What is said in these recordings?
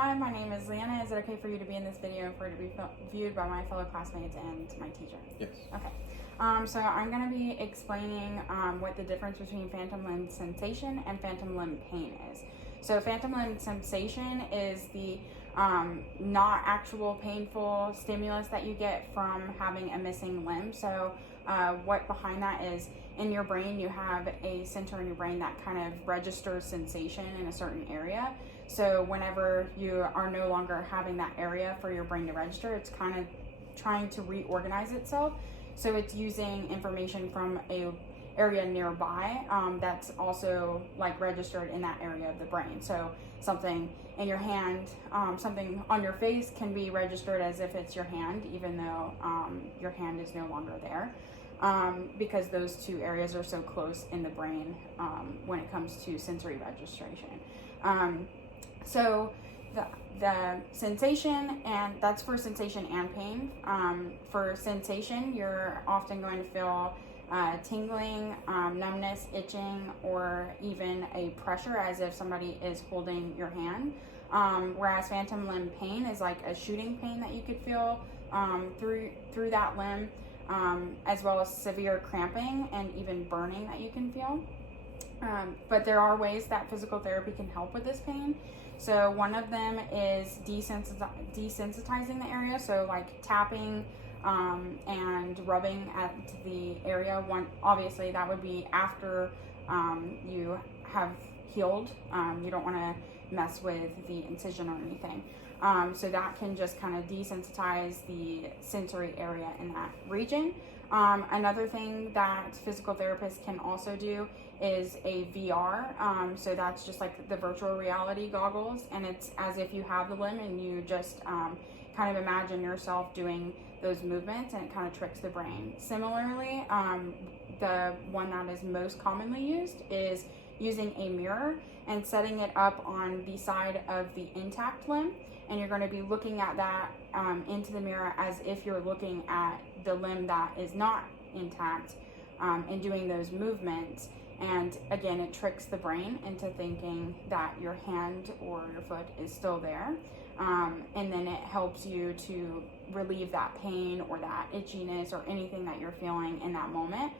Hi, my name is Leanna. Is it okay for you to be in this video and for it to be viewed by my fellow classmates and my teacher? Yes. Okay. So I'm going to be explaining what the difference between phantom limb sensation and phantom limb pain is. So phantom limb sensation is the not actual painful stimulus that you get from having a missing limb. So what behind that is, in your brain you have a center in your brain that kind of registers sensation in a certain area. So whenever you are no longer having that area for your brain to register, it's kind of trying to reorganize itself. So it's using information from a area nearby that's also like registered in that area of the brain. So something in your hand, something on your face can be registered as if it's your hand, even though your hand is no longer there, because those two areas are so close in the brain when it comes to sensory registration. So the sensation, and that's for sensation and pain. For sensation, you're often going to feel tingling, numbness, itching, or even a pressure as if somebody is holding your hand. Whereas phantom limb pain is like a shooting pain that you could feel through that limb, as well as severe cramping and even burning that you can feel. But there are ways that physical therapy can help with this pain. So one of them is desensitizing the area, so like tapping and rubbing at the area. Obviously that would be after you have healed. You don't want to mess with the incision or anything. So that can just kind of desensitize the sensory area in that region. Another thing that physical therapists can also do is a VR. So that's just like the virtual reality goggles, and it's as if you have the limb and you just kind of imagine yourself doing those movements, and it kind of tricks the brain. Similarly, the one that is most commonly used is using a mirror and setting it up on the side of the intact limb, and you're going to be looking at that into the mirror as if you're looking at the limb that is not intact, and doing those movements. And again, it tricks the brain into thinking that your hand or your foot is still there, and then it helps you to relieve that pain or that itchiness or anything that you're feeling in that moment.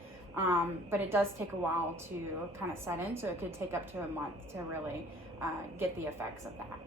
But it does take a while to kind of set in, so it could take up to a month to really get the effects of that.